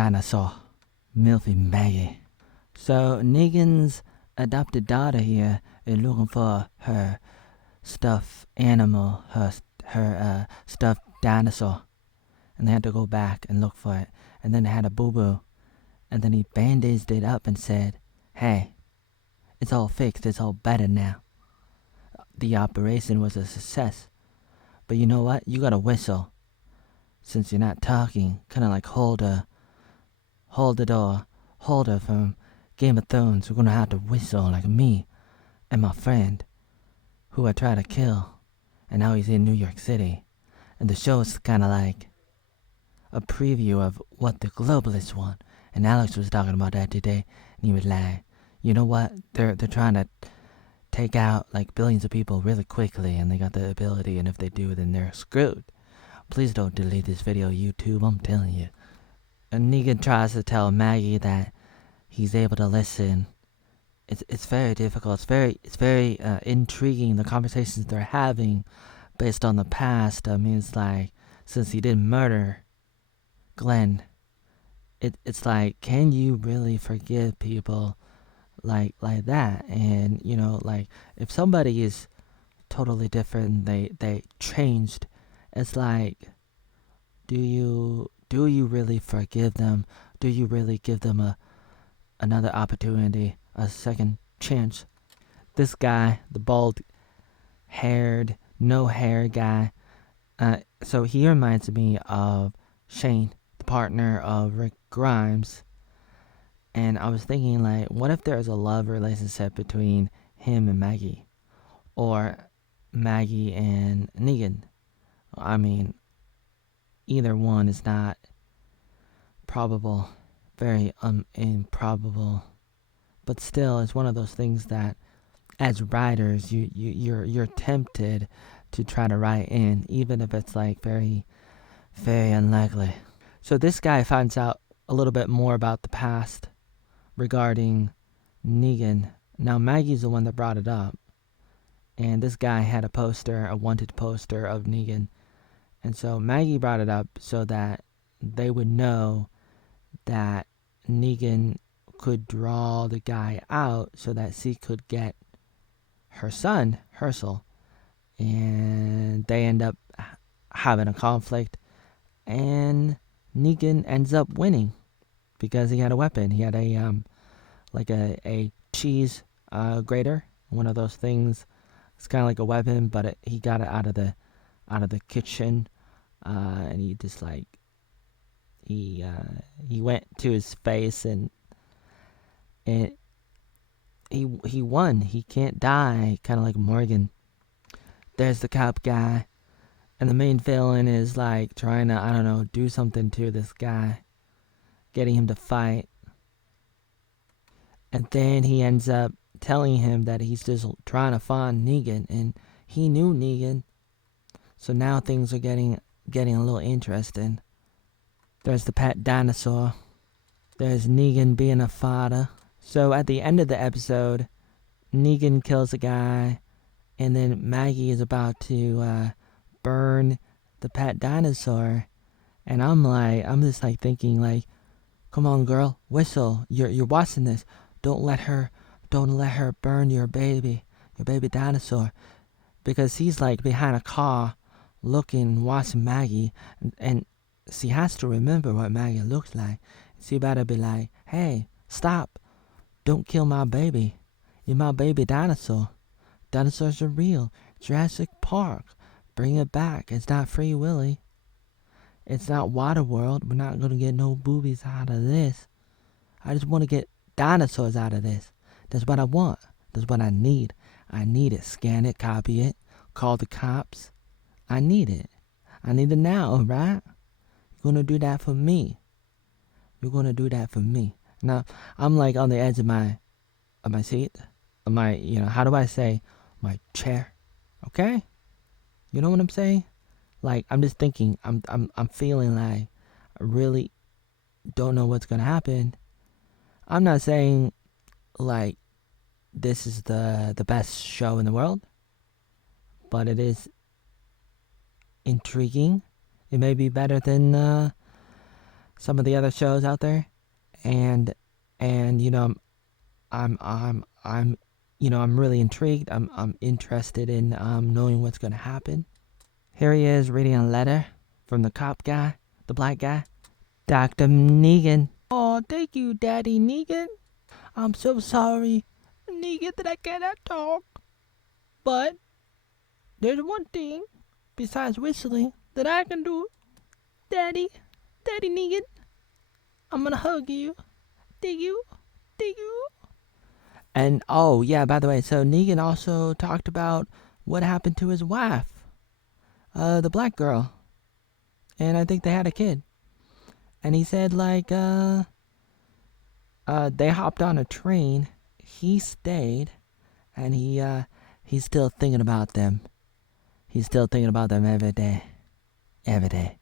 dinosaur, Milfy Maggie. So Negan's adopted daughter here is looking for her stuffed animal, her stuffed dinosaur, and they had to go back and look for it. And then they had a boo-boo, and then he bandaged it up and said, "Hey, it's all fixed. It's all better now. The operation was a success. But you know what? You gotta whistle. Since you're not talking, kind of like Holder from Game of Thrones. We're gonna have to whistle like me and my friend, who I tried to kill, and now he's in New York City. And the show is kind of like a preview of what the globalists want. And Alex was talking about that today, and he was like, you know what? They're trying to take out like billions of people really quickly, and they got the ability, and if they do, then they're screwed. Please don't delete this video, YouTube, I'm telling you." And Negan tries to tell Maggie that he's able to listen. It's very difficult. It's very intriguing, the conversations they're having based on the past. I mean, it's like, since he didn't murder Glenn, it's like, can you really forgive people like that? And you know, like, if somebody is totally different, they changed, it's like, do you really forgive them? Do you really give them another opportunity, a second chance? This guy, the bald haired, no hair guy, so he reminds me of Shane, the partner of Rick Grimes. And I was thinking, like, what if there's a love relationship between him and Maggie? Or Maggie and Negan? I mean, either one is not probable, very improbable. But still, it's one of those things that, as writers, you're tempted to try to write in, even if it's like very, very unlikely. So this guy finds out a little bit more about the past regarding Negan. Now Maggie's the one that brought it up, and this guy had a wanted poster of Negan, and so Maggie brought it up so that they would know that Negan could draw the guy out so that she could get her son, Herschel. And they end up having a conflict, and Negan ends up winning because he had a weapon. He had a cheese grater, one of those things. It's kind of like a weapon, but he got it out of the kitchen, and he just like he went to his face, and he won. He can't die, kind of like Morgan. There's the cop guy, and the main villain is like trying to, I don't know, do something to this guy, getting him to fight. And then he ends up telling him that he's just trying to find Negan, and he knew Negan. So now things are getting a little interesting. There's the pet dinosaur. There's Negan being a father. So at the end of the episode, Negan kills a guy, and then Maggie is about to burn the pet dinosaur, and I'm just like thinking, like, come on, girl, whistle. You're watching this. Don't let her burn your baby dinosaur, because he's like behind a car, watching Maggie, and she has to remember what Maggie looks like. She better be like, hey, stop. Don't kill my baby. You're my baby dinosaur. Dinosaurs are real. Jurassic Park. Bring it back. It's not Free Willy. It's not Waterworld. We're not going to get no boobies out of this. I just want to get dinosaurs out of this. That's what I want. That's what I need. I need it. Scan it. Copy it. Call the cops. I need it. I need it now, right? You're going to do that for me. You're going to do that for me. Now, I'm like on the edge of my seat. How do I say, my chair? Okay? You know what I'm saying? Like, I'm just thinking, I'm feeling like I really don't know what's gonna happen. I'm not saying like this is the best show in the world, but it is intriguing. It may be better than some of the other shows out there, and you know I'm I'm really intrigued. I'm interested in knowing what's gonna happen. Here he is reading a letter from the cop guy, the black guy, Dr. Negan. Oh, thank you, Daddy Negan. I'm so sorry, Negan, that I cannot talk. But there's one thing besides whistling that I can do. Daddy Negan, I'm gonna hug you. Thank you. And oh yeah, by the way, so Negan also talked about what happened to his wife, the black girl, and I think they had a kid. And he said like they hopped on a train, he stayed, and he's still thinking about them. He's still thinking about them every day, every day.